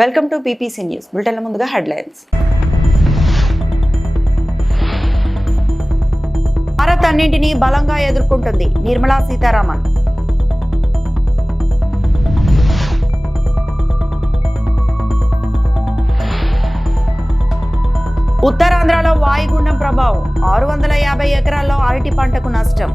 Welcome to PPC news. బులెటిన్ల ముందుగా headlines. Bharat అన్నింటినీ బలంగా ఎదుర్కొంటుంది నిర్మలా సీతారామన్. ఉత్తరాంధ్రలో వాయుగుండం ప్రభావం 650 ఎకరాల్లో అరటి పంటకు నష్టం.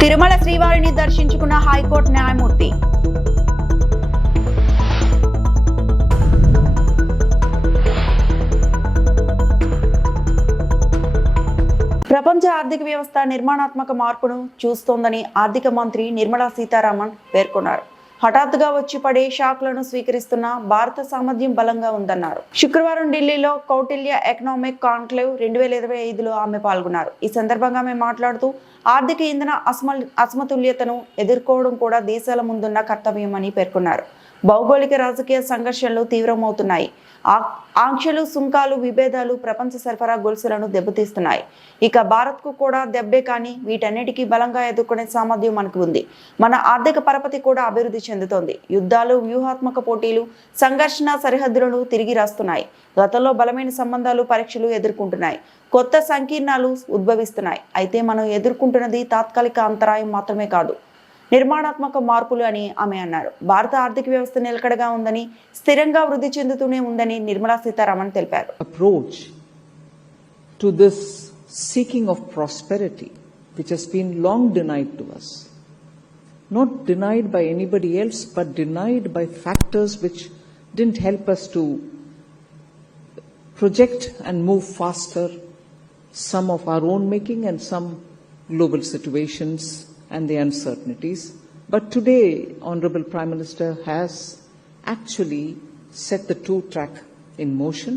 తిరుమల శ్రీవారిని దర్శించుకున్న హైకోర్టు న్యాయమూర్తి. ప్రపంచ ఆర్థిక వ్యవస్థ నిర్మాణాత్మక మార్పును చూస్తోందని ఆర్థిక మంత్రి నిర్మలా సీతారామన్ పేర్కొన్నారు. హఠాత్తుగా వచ్చి పడే షాక్లను స్వీకరిస్తున్న భారత సామర్థ్యం బలంగా ఉందన్నారు. శుక్రవారం ఢిల్లీలో కౌటిల్య ఎకనామిక్ కాన్క్లేవ్ 2025లో ఆమె పాల్గొన్నారు. ఈ సందర్భంగా ఆమె మాట్లాడుతూ ఆర్థిక ఇంధన అసమతుల్యతను ఎదుర్కోవడం కూడా దేశాల ముందున్న కర్తవ్యమని పేర్కొన్నారు. భౌగోళిక రాజకీయ సంఘర్షణలు తీవ్రమవుతున్నాయి. ఆంక్షలు, సుంకాలు, విభేదాలు ప్రపంచ సరఫరా గొలుసులను దెబ్బతీస్తున్నాయి. ఇక భారత్కు కూడా దెబ్బే, కానీ వీటన్నిటికీ బలంగా ఎదుర్కొనే సామర్థ్యం మనకు ఉంది. మన ఆర్థిక పరపతి కూడా అభివృద్ధి చెందుతోంది. యుద్ధాలు, వ్యూహాత్మక పోటీలు, సంఘర్షణ సరిహద్దులను తిరిగి రాస్తున్నాయి. గతంలో బలమైన సంబంధాలు, పరీక్షలు ఎదుర్కొంటున్నాయి. కొత్త సంకీర్ణాలు ఉద్భవిస్తున్నాయి. అయితే మనం ఎదుర్కొంటున్నది తాత్కాలిక అంతరాయం మాత్రమే కాదు, నిర్మాణాత్మక మార్పులు అని ఆమె అన్నారు. భారత ఆర్థిక వ్యవస్థ నిలకడగా ఉందని, స్థిరంగా వృద్ధి చెందుతూనే ఉందని నిర్మలా సీతారామన్ తెలిపారు. Approach to this seeking of prosperity, which has been long denied to us, not denied by anybody else, but denied by factors which didn't help us to project and move faster, some of our own making and some global situations and the uncertainties. But today, Honorable Prime Minister has actually set the two track in motion,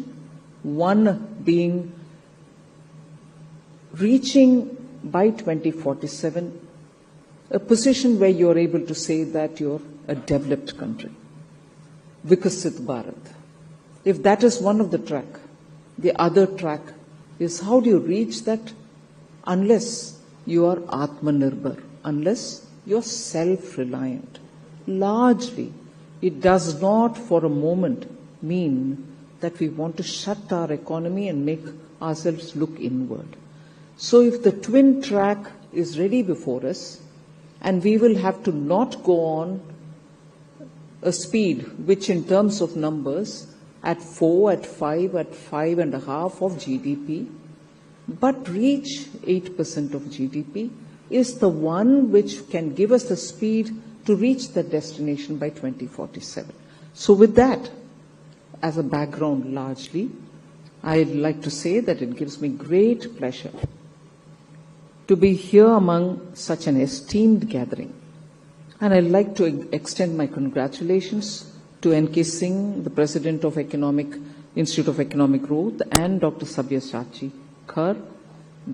one being reaching by 2047 a position where you are able to say that you're a developed country, Vikasit Bharat. If that is one of the track, the other track is how do you reach that unless you are Atmanirbhar, unless you're self-reliant. Largely, it does not for a moment mean that we want to shut our economy and make ourselves look inward. So if the twin track is ready before us, and we will have to not go on a speed which in terms of numbers at 4, at 5, at 5.5 of GDP, but reach 8% of GDP, is the one which can give us the speed to reach the destination by 2047. So with that as a background largely, I'd like to say that it gives me great pleasure to be here among such an esteemed gathering. And I'd like to extend my congratulations to N.K. Singh, the President of Institute of Economic Growth, and Dr. Sabyasachi Khar,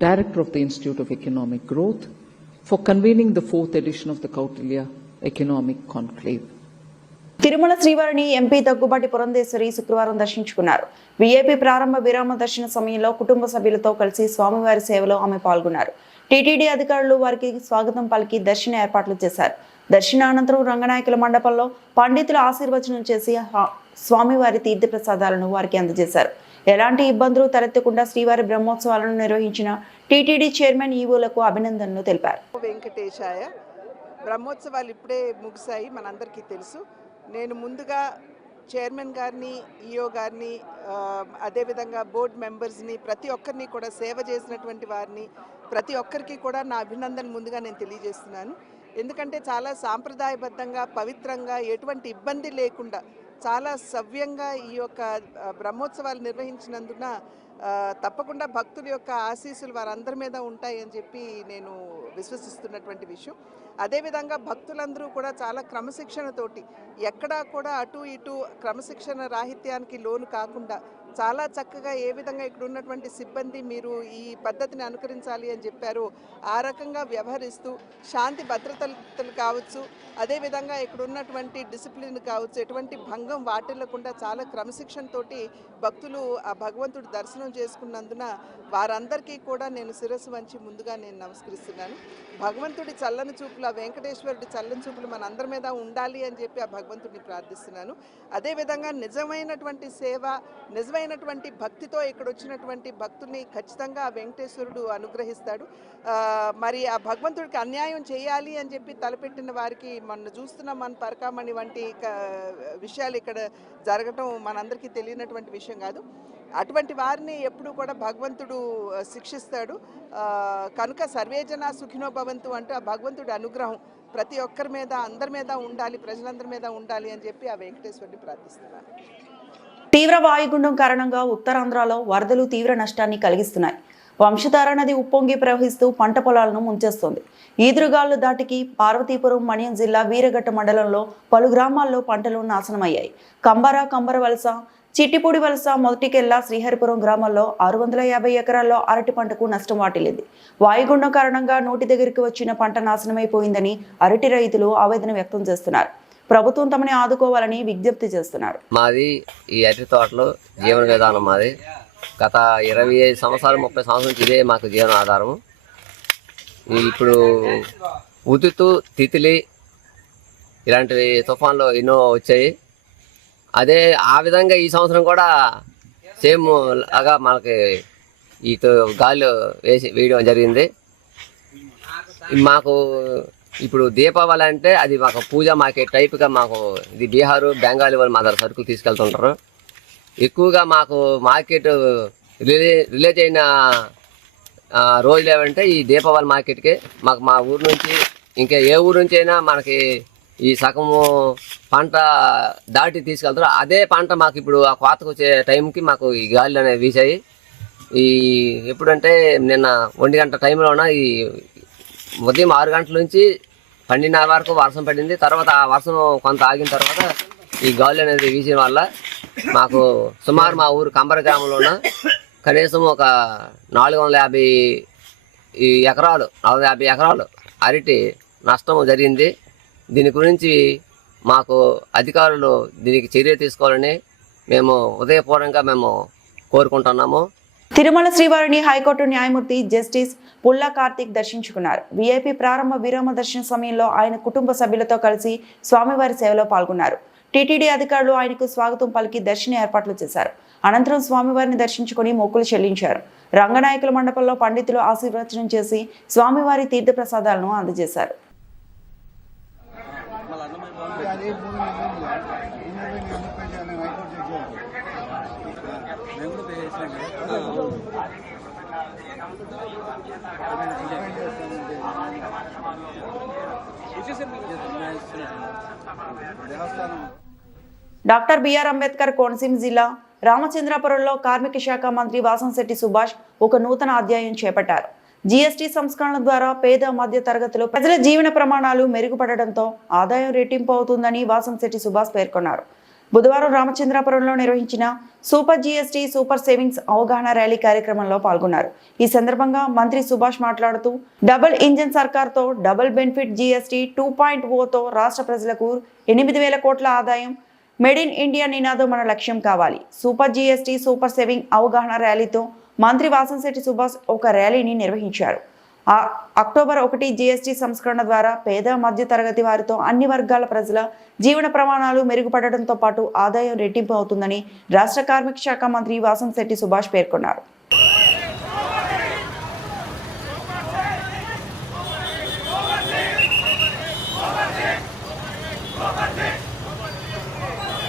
Director of the Institute of Economic Growth, for convening the 4th edition of the Kautilya Economic Conclave. Tirumala శ్రీవారిని MP Daggubati Purandeswari శుక్రవారం దర్శించుకున్నారు. VIP ప్రారంభ విరామ దర్శన సమయంలో కుటుంబ సభ్యులతో కలిసి స్వామివారి సేవలో ఆమె పాల్గొన్నారు. టీటీడీ అధికారులు వారికి స్వాగతం పలికి దర్శన ఏర్పాట్లు చేశారు. దర్శనానంతరం రంగనాయకుల మండపంలో పండితులు ఆశీర్వచనం చేసి స్వామివారి తీర్థప్రసాదాలను వారికి అందజేశారు. ఎలాంటి ఇబ్బందులు తలెత్తకుండా శ్రీవారి బ్రహ్మోత్సవాలను నిర్వహించిన టీటీడీ చైర్మన్ ఈవోలకు అభినందనలు తెలిపారు. వెంకటేశాయ. బ్రహ్మోత్సవాలు ఇప్పుడే ముగిశాయి, మనందరికీ తెలుసు. నేను ముందుగా చైర్మన్ గారిని, ఈఓ గారిని, అదేవిధంగా బోర్డు మెంబర్స్ని, ప్రతి ఒక్కరిని కూడా సేవ చేసినటువంటి వారిని ప్రతి ఒక్కరికి కూడా నా అభినందన ముందుగా నేను తెలియజేస్తున్నాను. ఎందుకంటే చాలా సాంప్రదాయబద్ధంగా, పవిత్రంగా, ఎటువంటి ఇబ్బంది లేకుండా చాలా సవ్యంగా ఈ యొక్క బ్రహ్మోత్సవాలు నిర్వహించినందున తప్పకుండా భక్తుల యొక్క ఆశీస్సులు వారందరి మీద ఉంటాయని చెప్పి నేను విశ్వసిస్తున్నటువంటి విషయం. అదేవిధంగా భక్తులందరూ కూడా చాలా క్రమశిక్షణతోటి ఎక్కడా కూడా అటు ఇటు క్రమశిక్షణ రాహిత్యానికి లోను కాకుండా చాలా చక్కగా ఏ విధంగా ఇక్కడ ఉన్నటువంటి సిబ్బంది మీరు ఈ పద్ధతిని అనుకరించాలి అని చెప్పారు ఆ రకంగా వ్యవహరిస్తూ శాంతి భద్రతలు కావచ్చు, అదేవిధంగా ఇక్కడ ఉన్నటువంటి డిసిప్లిన్ కావచ్చు, ఎటువంటి భంగం వాటిల్లకుండా చాలా క్రమశిక్షణతోటి భక్తులు ఆ భగవంతుడి దర్శనం చేసుకున్నందున వారందరికీ కూడా నేను శిరస్సు వంచి ముందుగా నేను నమస్కరిస్తున్నాను. భగవంతుడి చల్లని చూపులు, ఆ వెంకటేశ్వరుడి చల్లని చూపులు మన అందరి మీద ఉండాలి అని చెప్పి ఆ భగవంతుడిని ప్రార్థిస్తున్నాను. అదేవిధంగా నిజమైనటువంటి సేవ, నిజమైనటువంటి భక్తితో ఇక్కడ వచ్చినటువంటి భక్తుల్ని ఖచ్చితంగా ఆ వెంకటేశ్వరుడు అనుగ్రహిస్తాడు. మరి ఆ భగవంతుడికి అన్యాయం చేయాలి అని చెప్పి తలపెట్టిన వారికి మన చూస్తున్నాం, మన పరకామణి వంటి విషయాలు ఇక్కడ జరగటం మనందరికీ తెలియనటువంటి విషయం కాదు. అటువంటి వారిని ఎప్పుడు కూడా భగవంతుడు శిక్షిస్తాడు. కనుక సర్వేజన సుఖినో భవంతు అంటూ ఆ భగవంతుడి అనుగ్రహం ప్రతి ఒక్కరి మీద, అందరి మీద ఉండాలి, ప్రజలందరి మీద ఉండాలి అని చెప్పి ఆ వెంకటేశ్వరుడిని ప్రార్థిస్తున్నాను. తీవ్ర వాయుగుండం కారణంగా ఉత్తరాంధ్రలో వరదలు తీవ్ర నష్టాన్ని కలిగిస్తున్నాయి. వంశధార నది ఉప్పొంగి ప్రవహిస్తూ పంట పొలాలను ముంచేస్తోంది. ఈదురుగాలు దాటికి పార్వతీపురం, మణ్యం జిల్లా వీరఘట్ట మండలంలో పలు గ్రామాల్లో పంటలు నాశనమయ్యాయి. కంబర వలస, చిట్టిపూడి వలస, మొదటికెల్లా, శ్రీహరిపురం గ్రామాల్లో 650 ఎకరాల్లో అరటి పంటకు నష్టం వాటిల్లింది. వాయుగుండం కారణంగా నోటి దగ్గరికి వచ్చిన పంట నాశనమైపోయిందని అరటి రైతులు ఆవేదన వ్యక్తం చేస్తున్నారు. ప్రభుత్వం తమని ఆదుకోవాలని విజ్ఞప్తి చేస్తున్నారు. మాది ఈ అరటి తోటలో జీవన విధానం. మాది గత 25 సంవత్సరాలు 30 సంవత్సరాల నుంచి ఇదే మాకు జీవన ఆధారం. ఇప్పుడు ఉతుతు, తితిలి ఇలాంటివి తుఫాన్లు ఎన్నో వచ్చాయి. అదే ఆ విధంగా ఈ సంవత్సరం కూడా సేమ్ లాగా మనకి ఈ గాలి వేయడం జరిగింది. మాకు ఇప్పుడు దీపావళి అంటే అది మాకు పూజ మార్కెట్ టైప్గా మాకు ఇది బీహారు, బెంగాలీ వాళ్ళు మా దగ్గర సరుకులు తీసుకెళ్తుంటారు. ఎక్కువగా మాకు మార్కెట్ రిలీజ్ అయిన రోజులు ఏమంటే ఈ దీపావళి మార్కెట్కి మాకు మా ఊరు నుంచి ఇంకా ఏ ఊరు నుంచి అయినా మనకి ఈ సగము పంట దాటి తీసుకెళ్తారు. అదే పంట మాకు ఇప్పుడు ఆ కోతకు వచ్చే టైంకి మాకు ఈ గాలి అనేవి వీసాయి. ఈ ఎప్పుడంటే నిన్న 1 గంట టైంలోన ఈ ఉదయం 6 గంటల నుంచి 12:30 వరకు వర్షం పడింది. తర్వాత ఆ వర్షం కొంత ఆగిన తర్వాత ఈ గాలి అనేది వీసిన వల్ల మాకు సుమారు మా ఊరు కంబర గ్రామంలోన కనీసం ఒక 450 ఎకరాలు అరటి నష్టం జరిగింది. దీని గురించి మాకు అధికారులు దీనికి చర్య తీసుకోవాలని మేము ఉదయపూర్వకంగా మేము కోరుకుంటున్నాము. తిరుమల శ్రీవారిని హైకోర్టు న్యాయమూర్తి జస్టిస్ పుల్లా కార్తిక్ దర్శించుకున్నారు. వీఐపీ ప్రారంభ విరామ దర్శన సమయంలో ఆయన కుటుంబ సభ్యులతో కలిసి స్వామివారి సేవలో పాల్గొన్నారు. టీటీడీ అధికారులు ఆయనకు స్వాగతం పలికి దర్శన ఏర్పాట్లు చేశారు. అనంతరం స్వామివారిని దర్శించుకుని మొక్కులు చెల్లించారు. రంగనాయకుల మండపంలో పండితులు ఆశీర్వచనం చేసి స్వామివారి తీర్థప్రసాదాలను అందజేశారు. డాక్టర్ బిఆర్ అంబేద్కర్ కోనసీమ జిల్లా రామచంద్రాపురంలో కార్మిక శాఖ మంత్రి వాసంశెట్టి సుభాష్ ఒక నూతన అధ్యాయం చేపట్టారు. జీఎస్టీ సంస్కరణల ద్వారా పేద మధ్య తరగతిలో ప్రజల జీవన ప్రమాణాలు మెరుగుపడడంతో ఆదాయం రెట్టింపు అవుతుందని వాసంశెట్టి సుభాష్ పేర్కొన్నారు. బుధవారం రామచంద్రాపురంలో నిర్వహించిన సూపర్ జీఎస్టీ సూపర్ సేవింగ్స్ అవగాహన ర్యాలీ కార్యక్రమంలో పాల్గొన్నారు. ఈ సందర్భంగా మంత్రి సుభాష్ మాట్లాడుతూ డబుల్ ఇంజిన్ సర్కార్తో డబుల్ బెనిఫిట్ జీఎస్టీ 2.0తో రాష్ట్ర ప్రజలకు 8,000 కోట్ల ఆదాయం, మేడ్ ఇన్ ఇండియా నినాదం మన లక్ష్యం కావాలి. సూపర్ జీఎస్టీ సూపర్ సేవింగ్ అవగాహన ర్యాలీతో మంత్రి వాసంశెట్టి సుభాష్ ఒక ర్యాలీని నిర్వహించారు. అక్టోబర్ 1 జీఎస్టీ సంస్కరణ ద్వారా పేద మధ్య తరగతి వారితో అన్ని వర్గాల ప్రజల జీవన ప్రమాణాలు మెరుగుపడడంతో పాటు ఆదాయం రెట్టింపు అవుతుందని రాష్ట్ర కార్మిక శాఖ మంత్రి వాసంశెట్టి సుభాష్ పేర్కొన్నారు.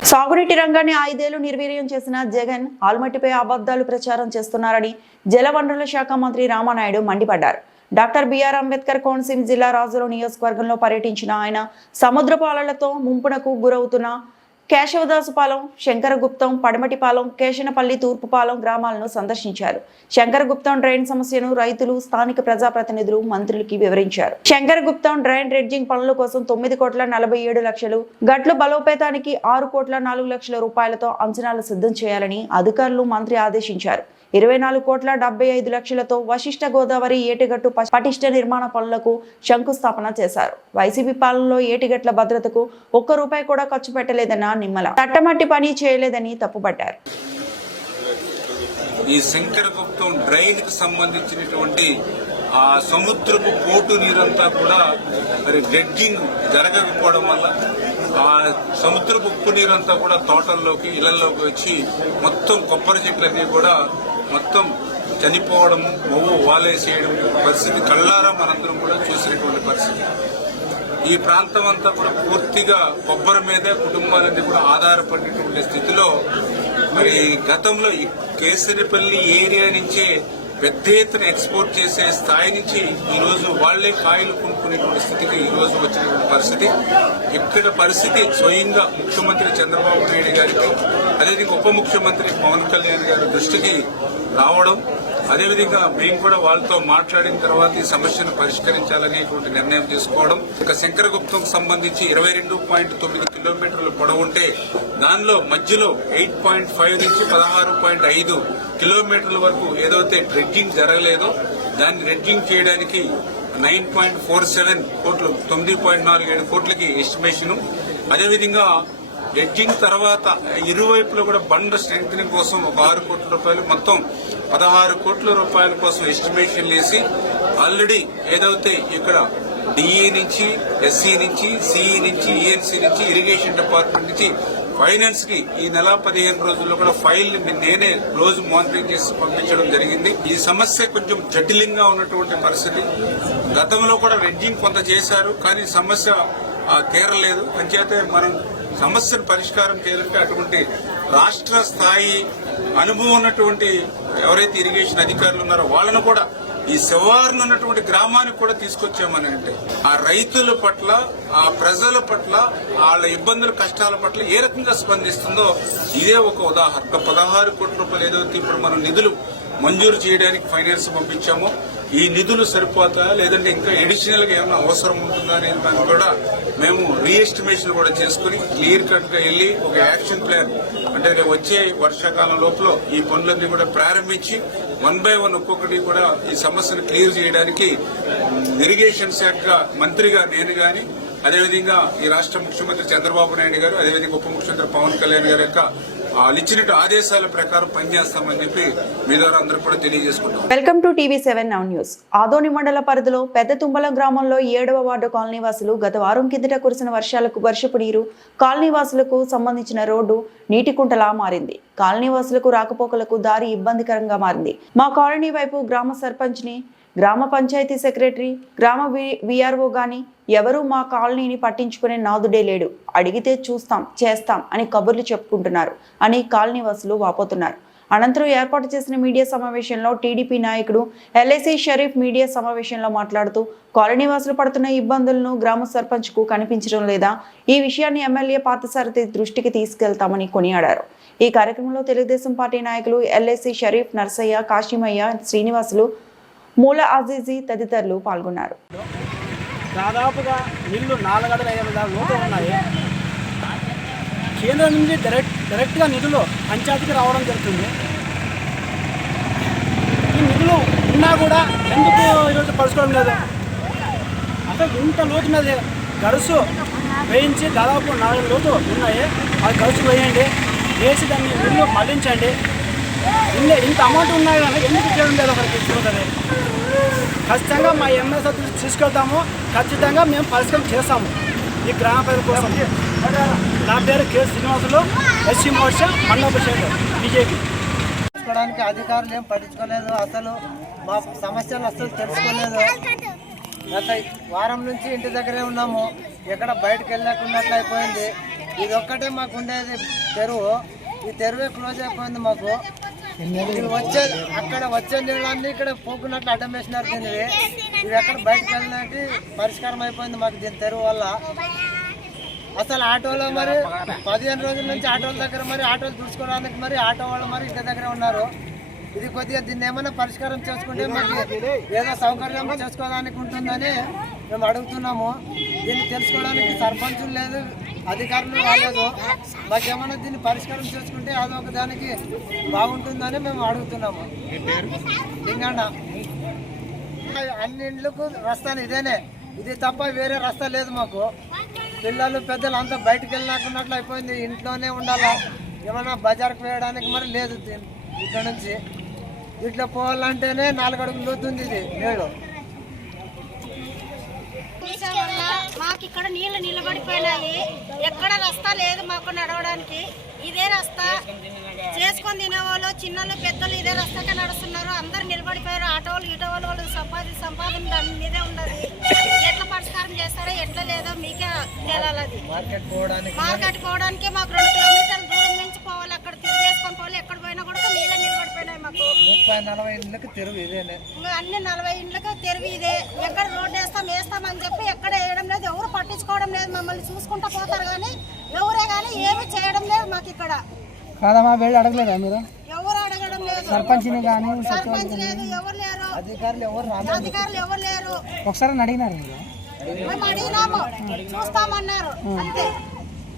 సాగునీటి రంగాన్ని 5 ఏళ్లు నిర్వీర్యం చేసిన జగన్ ఆల్మట్టిపై అబద్ధాలు ప్రచారం చేస్తున్నారని జలవనరుల శాఖ మంత్రి రామానాయుడు మండిపడ్డారు. డాక్టర్ బిఆర్ అంబేద్కర్ కోనసీమ జిల్లా రాజుల నియోజకవర్గంలో పర్యటించిన ఆయన సముద్రపు అలలతో ముంపునకు గురవుతున్న కేశవదాసుపాలెం, శంకరగుప్తం, పడమటిపాలెం, కేశనపల్లి తూర్పుపాలెం గ్రామాలను సందర్శించారు. శంకరగుప్తం డ్రైన్ సమస్యను రైతులు, స్థానిక ప్రజాప్రతినిధులు మంత్రులకి వివరించారు. శంకరగుప్తం డ్రైన్ డ్రెడ్జింగ్ పనుల కోసం 9,47,00,000, గట్లు బలోపేతానికి 6,04,00,000 రూపాయలతో అంచనాలు సిద్ధం చేయాలని అధికారులు మంత్రి ఆదేశించారు. 24,75,00,000తో వశిష్ఠ గోదావరి ఏటిగట్టు పటిష్ట నిర్మాణ పనులకు శంకుస్థాపన చేశారు. వైసీపీ పాలనలో ఏటిగట్ల భద్రతకు ₹1 కూడా ఖర్చు పెట్టలేదన్న నిమ్మల తట్టమట్టి పని చేయలేదని తప్పుపట్టారు. ఈ శంకరగుప్తం డ్రైన్ కి సంబంధించినటువంటి ఆ సముద్రపు పోటు నీరంతా కూడా మరి డ్రెడ్జింగ్ జరగకపోవడం వల్ల ఆ సముద్రపు ఉప్పు నీరంతా కూడా తోటల్లోకి, ఇళ్లలోకి వచ్చి మొత్తం కొబ్బరి చెట్లన్నీ కూడా మొత్తం చనిపోవడం, మొవ్వు వాలేసేయడం పరిస్థితి కళ్ళారా మనందరం కూడా చూసినటువంటి పరిస్థితి. ఈ ప్రాంతం అంతా కూడా పూర్తిగా కొబ్బరి మీదే కుటుంబాలన్నీ కూడా ఆధారపడినటువంటి స్థితిలో మరి గతంలో ఈ కేసరిపల్లి ఏరియా నుంచే పెద్ద ఎత్తున ఎక్స్పోర్ట్ చేసే స్థాయి నుంచి ఈ రోజు వాళ్లే కాయలు కొనుక్కునేటువంటి స్థితికి ఈ రోజు వచ్చినటువంటి పరిస్థితి. ఇక్కడ పరిస్థితి స్వయంగా ముఖ్యమంత్రి చంద్రబాబు నాయుడు గారికి, అదేవిధంగా ఉప ముఖ్యమంత్రి పవన్ కళ్యాణ్ గారి దృష్టికి రావడం, అదేవిధంగా మేము కూడా వాళ్ళతో మాట్లాడిన తర్వాత ఈ సమస్యను పరిష్కరించాలనేటువంటి నిర్ణయం తీసుకోవడం. ఇక శంకరగుప్తం సంబంధించి 22.9 కిలోమీటర్ల పొడవు ఉంటే దానిలో మధ్యలో 8.5 నుంచి 16.5 కిలోమీటర్ల వరకు ఏదైతే డ్రెడ్జింగ్ జరగలేదో దాన్ని డ్రెడ్జింగ్ చేయడానికి 9.47 కోట్లు, 9.47 కోట్లకి ఎస్టిమేషన్. అదేవిధంగా డ్రెడ్జింగ్ తర్వాత ఇరువైపులో కూడా బండ స్ట్రెంగ్థనింగ్ కోసం ఒక 6 కోట్ల రూపాయలు, మొత్తం 16 కోట్ల రూపాయల కోసం ఎస్టిమేషన్ వేసి ఆల్రెడీ ఏదైతే ఇక్కడ డిఈ నుంచి, ఎస్సీ నుంచి, సిఈ నుంచి, ఈఎన్సీ నుంచి, ఇరిగేషన్ డిపార్ట్మెంట్ నుంచి ఫైనాన్స్ కి ఈ నెల 15 రోజుల్లో కూడా ఫైల్ నేనే రోజు మానిటరింగ్ చేసి పంపించడం జరిగింది. ఈ సమస్య కొంచెం జటిలంగా ఉన్నటువంటి పరిస్థితి. గతంలో కూడా డ్రెడ్జింగ్ కొంత చేశారు, కానీ సమస్య తీరలేదు. అంచేతే మనం సమస్యను పరిష్కారం చేయాలంటే అటువంటి రాష్ట్ర స్థాయి అనుభవం ఉన్నటువంటి ఎవరైతే ఇరిగేషన్ అధికారులు ఉన్నారో వాళ్ళను కూడా ఈ శివారును ఉన్నటువంటి గ్రామానికి కూడా తీసుకొచ్చామని అంటే ఆ రైతుల పట్ల, ఆ ప్రజల పట్ల, వాళ్ళ ఇబ్బందుల కష్టాల పట్ల ఏ రకంగా స్పందిస్తుందో ఇదే ఒక ఉదాహరణ. 16 కోట్ల రూపాయలు ఏదైతే ఇప్పుడు మనం నిధులు మంజూరు చేయడానికి ఫైనాన్స్ పంపించామో ఈ నిధులు సరిపోతాయా లేదంటే ఇంకా అడిషనల్ గా ఏమైనా అవసరం ఉంటుందా అనే దాన్ని కూడా మేము రీఎస్టిమేషన్ కూడా చేసుకుని క్లియర్ కట్ గా వెళ్లి ఒక యాక్షన్ ప్లాన్ అంటే వచ్చే వర్షాకాలం లోపల ఈ పనులన్నీ కూడా ప్రారంభించి 1 by 1 ఒక్కొక్కటి కూడా ఈ సమస్యను క్లియర్ చేయడానికి ఇరిగేషన్ శాఖ మంత్రిగా నేను గాని, అదేవిధంగా ఈ రాష్ట్ర ముఖ్యమంత్రి చంద్రబాబు నాయుడు గారు, అదేవిధంగా ఉప ముఖ్యమంత్రి పవన్ కళ్యాణ్ గారి యొక్క ఇచ్చినట్టు ఆదేశాల ప్రకారం పనిచేస్తామని చెప్పి మీ ద్వారా అందరూ కూడా తెలియజేసుకుంటాం. Welcome to TV7 Now news. Adoni మండల పరిధిలో పెద్ద తుంబలం గ్రామంలో 7వ వార్డు కాలనీ వాసులు గత వారం కిందట కురిసిన వర్షపు నీరు కాలనీ వాసులకు సంబంధించిన రోడ్డు నీటి కుంటలా మారింది. కాలనీ వాసులకు రాకపోకలకు దారి ఇబ్బందికరంగా మారింది. మా కాలనీ వైపు గ్రామ సర్పంచ్ ని, గ్రామ పంచాయతీ సెక్రటరీ, గ్రామ విఆర్ఓ గాని ఎవరూ మా కాలనీని పట్టించుకునే నాదుడే లేడు. అడిగితే చూస్తాం, చేస్తాం అని కబుర్లు చెప్పుకుంటున్నారు అని కాలనీ వాసులు వాపోతున్నారు. అనంతరం ఏర్పాటు చేసిన మీడియా సమావేశంలో టీడీపీ నాయకుడు ఎల్ఐసి షరీఫ్ మీడియా సమావేశంలో మాట్లాడుతూ కాలనీ వాసులు పడుతున్న ఇబ్బందులను గ్రామ సర్పంచ్ కు కనిపించడం లేదా, ఈ విషయాన్ని ఎమ్మెల్యే పార్థసారథి దృష్టికి తీసుకెళ్తామని కొనియాడారు. ఈ కార్యక్రమంలో తెలుగుదేశం పార్టీ నాయకులు ఎల్ఐసి షరీఫ్, నర్సయ్య, కాశీమయ్య, శ్రీనివాసులు, మూల అజీజీ తదితరులు పాల్గొన్నారు. దాదాపుగా నీళ్లు 4,500 లోతు ఉన్నాయి. కేంద్రం నుంచి డైరెక్ట్గా నిధులు పంచాయతీకి రావడం జరుగుతుంది. ఈ నిధులు ఉన్నా కూడా ఎందుకు ఈరోజు పరుచుకోవడం లేదు? అసలు ఇంత లోతు ఉన్నది గరుసు వేయించి దాదాపు 4 లోతు ఉన్నాయి. అది గరుసు వేయండి, వేసి దాన్ని నీళ్లు మళ్లించండి. ఇంత అమౌంట్ ఉన్నాయి కానీ ఎందుకు చేయడం లేదు? ఒకరికి తీసుకుంటుంది. ఖచ్చితంగా మా ఎమ్మెల్యే తీసుకెళ్తాము. ఖచ్చితంగా మేము పరిష్కారం చేస్తాము ఈ గ్రామ ప్రజల కోసం. నా పేరు కె శ్రీనివాసులు, ఎస్సీ మోర్చా మండల ప్రెసిడెంట్ బీజేపీ. తెలుసుకోవడానికి అధికారులు ఏం పట్టించుకోలేదు. అసలు మా సమస్యలు అసలు తెలుసుకోలేదు. గత వారం నుంచి ఇంటి దగ్గరే ఉన్నాము. ఎక్కడ బయటకు వెళ్ళకున్నట్లు అయిపోయింది. ఇది ఒక్కటే మాకు ఉండేది తెరువు. ఈ తెరువే క్లోజ్ అయిపోయింది మాకు. అక్కడ వచ్చే నీళ్ళన్నీ ఇక్కడ పోకున్నట్లు అడ్డం వేసినారు. దీన్ని ఇది ఎక్కడ బయటకు వెళ్ళడానికి పరిష్కారం అయిపోయింది మాకు దీని తెరువు వల్ల. అసలు ఆటోలో మరి 15 రోజుల నుంచి ఆటోల దగ్గర మరి ఆటోలు చూసుకోవడానికి మరి ఆటో వాళ్ళు మరి ఇంటి దగ్గర ఉన్నారు. ఇది కొద్దిగా దీన్ని ఏమైనా పరిష్కారం చేసుకుంటే మాకు ఏదో సౌకర్యం చేసుకోవడానికి ఉంటుందని మేము అడుగుతున్నాము. దీన్ని తెలుసుకోవడానికి సర్పంచులు లేదు, అధికారులు రాలేదు. మాకేమైనా దీన్ని పరిష్కారం చేసుకుంటే అదొక దానికి బాగుంటుందని మేము అడుగుతున్నాము. లింగన్న అన్ని ఇండ్లకు రస్తాను ఇదేనే, ఇది తప్ప వేరే రస్తా లేదు మాకు. పిల్లలు పెద్దలు అంతా బయటకు వెళ్ళినట్టున్నట్లు అయిపోయింది. ఇంట్లోనే ఉండాలా, ఏమైనా బజార్కి వేయడానికి మరి లేదు. ఇక్కడ నుంచి ఇట్లా పోవాలంటేనే 4 అడుగులు లోతుంది ఇది నీళ్ళు. మాకు ఇక్కడ నీళ్లు నిలబడిపోయినాయి, ఎక్కడ రస్తా లేదు మాకు నడవడానికి. ఇదే రస్తా చేసుకొని తినేవాళ్ళు చిన్నలు పెద్దలు ఇదే రస్తాకే నడుస్తున్నారు. అందరు నిలబడిపోయారు. ఆటోలు ఈటోలు వాళ్ళు సంపాదన దాని మీదే ఉన్నది. ఎట్లా పరిష్కారం చేస్తారో ఎట్లా లేదో మీకే తేలాలి. అది మార్కెట్ పోవడానికి మాకు 2 కిలోమీటర్ల దూరం నుంచి పోవాలి. అక్కడ తిరిగేసుకొని పోవాలి. ఎక్కడ పోయినా కూడా నీళ్ళే నిలబడిపోయినాయి. మాకు 30-40 ఇండ్లకు తెరువు ఇదేనే. అన్ని 40 ఇండ్లకు తెరువు ఇదే. ఎక్కడ రోడ్డు వేస్తామని చెప్పి ఎక్కడ వేయడం లేదు. ఎవరు పట్టించుకోవడం లేదు. మమ్మల్ని చూసుకుంటూ పోతారు కానీ ఎవరే కానీ ఏమి చేయడం లేదు మాకు ఇక్కడ. కాదమ్మా, వెళ్ళి అడగలేదా మీరు? ఎవరు అడగడం లేదు. సర్పంచ్ని కానీ సర్పంచ్ లేదు, ఎవరు లేరు. అధికారులు ఎవరు లేరు. ఒకసారి అడిగినారు మీరు? మేము అడిగినాము, చూస్తామన్నారు, అంతే.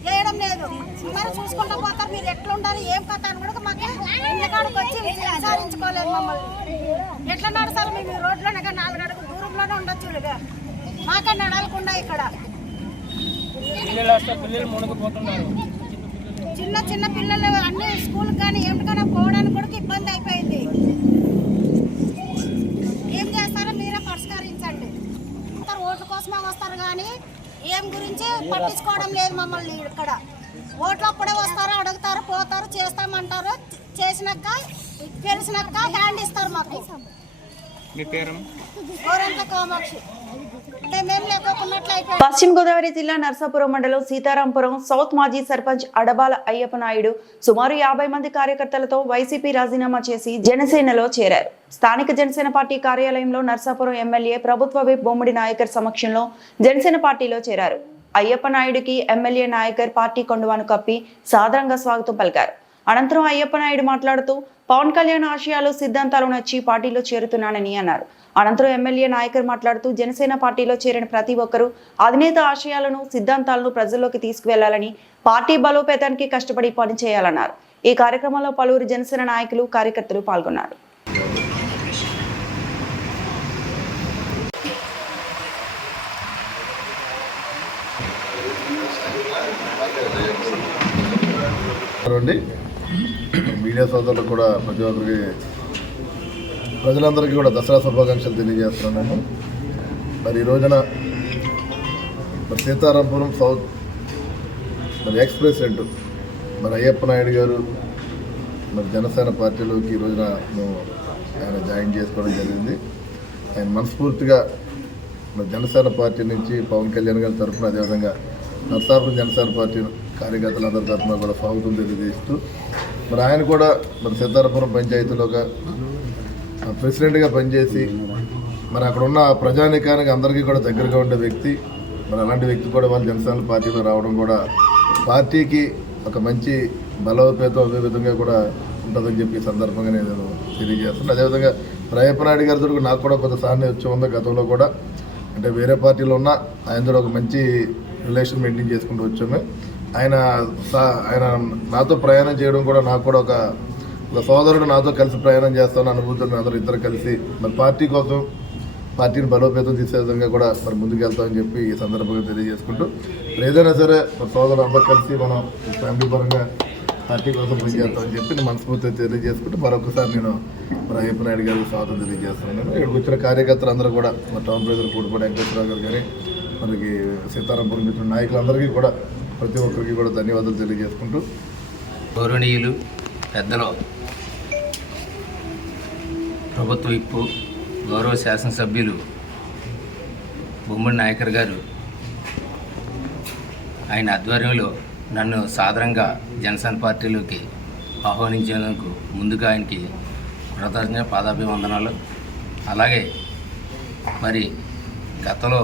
చేయడం లేదు. మరి చూసుకుంటూ పోతారు. మీరు ఎట్లా ఉండాలి ఏం కథ అని కూడా మాకు ఇంటికాడికి వచ్చి విచారించుకోలేదు. మమ్మల్ని ఎట్లా నడుస్తారు మేము ఈ రోడ్లోనే 4 అడుగులు దూరంలోనే ఉండొచ్చు. మాకే నడవకుండా ఇక్కడ పిల్లలు మునిగిపోతున్నారు. చిన్న పిల్లలు అన్ని స్కూల్ కానీ ఏమిటికైనా పోవడానికి కూడా ఇబ్బంది అయిపోయింది. ఏం చేస్తారో మీరే పరిష్కరించండి. ఓట్ల కోసమే వస్తారు కానీ ఏం గురించి పట్టించుకోవడం లేదు మమ్మల్ని. ఇక్కడ ఓట్లు అప్పుడే వస్తారు, అడుగుతారు, పోతారు, చేస్తామంటారు. చేసినాక తెలిసినాక హ్యాండ్ ఇస్తారు మాకు. మీ పేరు? గోరంత కామాక్షి. పశ్చిమ గోదావరి జిల్లా నర్సాపురం మండలం సీతారాంపురం సౌత్ మాజీ సర్పంచ్ అడబాల అయ్యప్ప నాయుడు సుమారు 50 మంది కార్యకర్తలతో వైసీపీ రాజీనామా చేసి జనసేనలో చేరారు. స్థానిక జనసేన పార్టీ కార్యాలయంలో నర్సాపురం ఎమ్మెల్యే ప్రభుత్వ విప్ బొమ్మడి నాయకర్ సమక్షంలో జనసేన పార్టీలో చేరారు. అయ్యప్ప నాయుడుకి ఎమ్మెల్యే నాయకర్ పార్టీ కొండువాను కప్పి సాదరంగా స్వాగతం పలికారు. అనంతరం అయ్యప్ప నాయుడు మాట్లాడుతూ పవన్ కళ్యాణ్ ఆశయాలు సిద్ధాంతాలు నచ్చి పార్టీలో చేరుతున్నానని అన్నారు. అనంతరం ఎమ్మెల్యే నాయకర్ మాట్లాడుతూ జనసేన పార్టీలో చేరిన ప్రతి ఒక్కరూ అధినేత ఆశయాలను సిద్ధాంతాలను ప్రజల్లోకి తీసుకువెళ్లాలని, పార్టీ బలోపేతానికి కష్టపడి పనిచేయాలన్నారు. ఈ కార్యక్రమంలో పలువురు జనసేన నాయకులు కార్యకర్తలు పాల్గొన్నారు. మీడియా సోదరులకు కూడా ప్రతి ఒక్కరికి ప్రజలందరికీ కూడా దసరా శుభాకాంక్షలు తెలియజేస్తున్నాను. మరి ఈ రోజున మరి సీతారాంపురం సౌత్ మరి ఎక్స్ ప్రెసిడెంట్ మరి అయ్యప్ప నాయుడు గారు మరి జనసేన పార్టీలోకి ఈ రోజున ఆయన జాయిన్ చేసుకోవడం జరిగింది. ఆయన మనస్ఫూర్తిగా మరి జనసేన పార్టీ నుంచి పవన్ కళ్యాణ్ గారి తరఫున, అదేవిధంగా నర్సాపురం జనసేన పార్టీ కార్యకర్తలందరి తరఫున కూడా స్వాగతం తెలియజేస్తూ మరి ఆయన కూడా మరి సీతారాంపురం పంచాయతీలో ఒక ప్రెసిడెంట్గా పనిచేసి మరి అక్కడ ఉన్న ప్రజానీకానికి అందరికీ కూడా దగ్గరగా ఉండే వ్యక్తి. మరి అలాంటి వ్యక్తి కూడా వాళ్ళు జనసేన పార్టీలో రావడం కూడా పార్టీకి ఒక మంచి బలోపేతం అదే విధంగా కూడా ఉంటుందని చెప్పి సందర్భంగా నేను తెలియజేస్తున్నాను. అదేవిధంగా అయ్యప్ప నాయుడు గారితో నాకు కూడా కొంత సాన్నిధ్యం ఉంది. గతంలో కూడా అంటే వేరే పార్టీలో ఉన్న ఆయనతో ఒక మంచి రిలేషన్ మెయింటైన్ చేసుకుంటూ వచ్చాము. ఆయన నాతో ప్రయాణం చేయడం కూడా నాకు కూడా ఒక సోదరుడు నాతో కలిసి ప్రయాణం చేస్తాను అనుభూతులు అందరూ ఇద్దరు కలిసి మరి పార్టీ కోసం పార్టీని బలోపేతం చేసే విధంగా కూడా మరి ముందుకు వెళ్తామని చెప్పి ఈ సందర్భంగా తెలియజేసుకుంటూ ఏదైనా సరే మరి సోదరులు అందరూ కలిసి మనం ఫ్యామిలీ పరంగా పార్టీ కోసం పనిచేస్తామని చెప్పి నేను మనస్ఫూర్తిగా తెలియజేసుకుంటూ మరొకసారి నేను మరి అయ్యప్ప నాయుడు గారికి స్వాగతం తెలియజేస్తున్నాను. ఇక్కడికి వచ్చిన కార్యకర్తలు అందరూ కూడా మరి టౌన్ ప్రెసిడెంట్ కూడిపూడి వెంకటేశ్వరరావు గారు కానీ మనకి సీతారాంపురం మిత్రుల నాయకులందరికీ కూడా ప్రతి ఒక్కరికి కూడా ధన్యవాదాలు తెలియజేసుకుంటూ గౌరవనీయులు పెద్దలు ప్రభుత్వ విప్పు గౌరవ శాసనసభ్యులు బొమ్మడి నాయకర్ గారు ఆయన ఆధ్వర్యంలో నన్ను సాదరంగా జనసేన పార్టీలోకి ఆహ్వానించేందుకు ముందుగా ఆయనకి కృతజ్ఞ పాదాభివందనాలు. అలాగే మరి గతంలో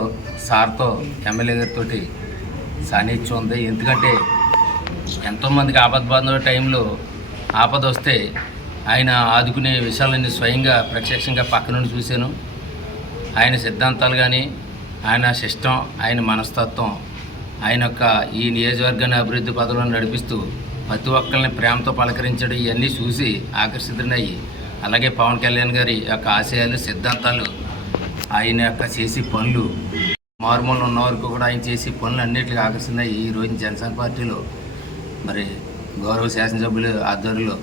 సార్తో ఎమ్మెల్యే గారితో సాన్నిధ్యం ఉంది. ఎందుకంటే ఎంతోమందికి ఆపద టైంలో ఆపద వస్తే ఆయన ఆదుకునే విషయాలన్నీ స్వయంగా ప్రత్యక్షంగా పక్క నుండి చూశాను. ఆయన సిద్ధాంతాలు కానీ, ఆయన సిస్టం, ఆయన మనస్తత్వం, ఆయన యొక్క ఈ నియోజకవర్గాన్ని అభివృద్ధి పథంలో నడిపిస్తూ ప్రతి ఒక్కరిని ప్రేమతో పలకరించడం ఇవన్నీ చూసి ఆకర్షితులయ్యి, అలాగే పవన్ కళ్యాణ్ గారి యొక్క ఆశయాలు, సిద్ధాంతాలు, ఆయన యొక్క చేసే పనులు, మారుమూల ఉన్న వరకు కూడా ఆయన చేసే పనులు అన్నిటికీ ఆకర్షితున్నాయి. ఈ రోజు జనసేన పార్టీలో మరి గౌరవ శాసనసభ్యుల ఆధ్వర్యంలో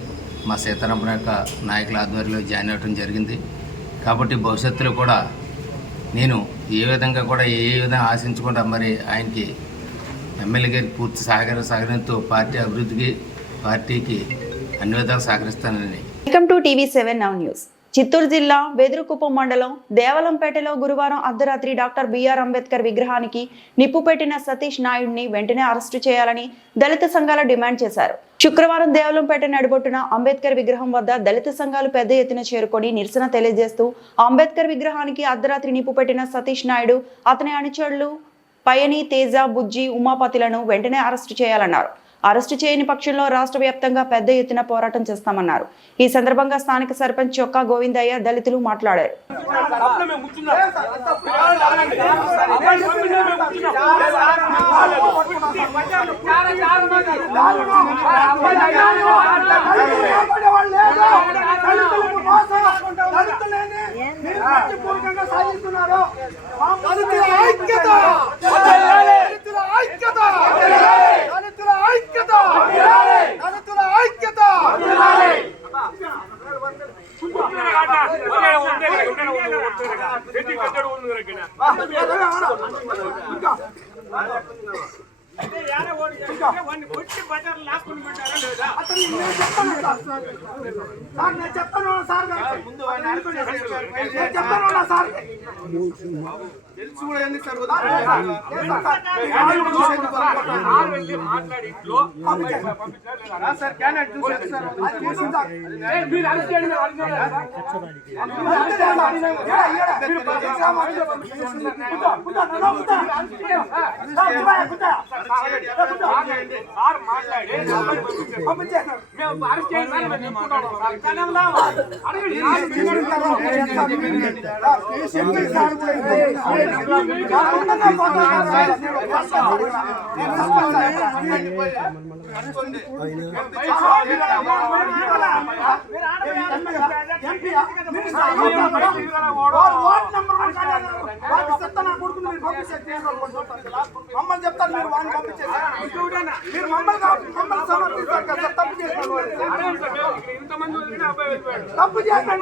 మా సీతారాం యొక్క నాయకుల ఆధ్వర్యంలో జాయిన్ అవ్వడం జరిగింది. కాబట్టి భవిష్యత్తులో కూడా నేను ఏ విధంగా ఆశించకుండా మరి ఆయనకి ఎమ్మెల్యే గారికి పూర్తి సహకారంతో పార్టీ అభివృద్ధికి, పార్టీకి అన్ని విధాలు సహకరిస్తానని. Welcome to TV7 Now news. Chittoor జిల్లా వెదురుకుప్పం మండలం దేవలంపేటలో గురువారం అర్ధరాత్రి డాక్టర్ బిఆర్ అంబేద్కర్ విగ్రహానికి నిప్పు పెట్టిన సతీష్ నాయుడిని వెంటనే అరెస్టు చేయాలని దళిత సంఘాలు డిమాండ్ చేశారు. శుక్రవారం దేవలంపేట నడిబొట్టున అంబేద్కర్ విగ్రహం వద్ద దళిత సంఘాలు పెద్ద ఎత్తున చేరుకొని నిరసన తెలియజేస్తూ అంబేద్కర్ విగ్రహానికి అర్ధరాత్రి నిప్పు పెట్టిన సతీష్ నాయుడు, అతని అనుచరులు పయని, తేజ, బుజ్జి, ఉమాపతిలను వెంటనే అరెస్టు చేయాలన్నారు. అరెస్టు చేయని పక్షంలో రాష్ట్ర వ్యాప్తంగా పెద్ద ఎత్తున పోరాటం చేస్తామన్నారు. ఈ సందర్భంగా స్థానిక సర్పంచ్ చొక్కా గోవిందయ్య దళితులు మాట్లాడారు.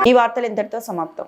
ఈ వార్తలు ఇంతటితో సమాప్తం.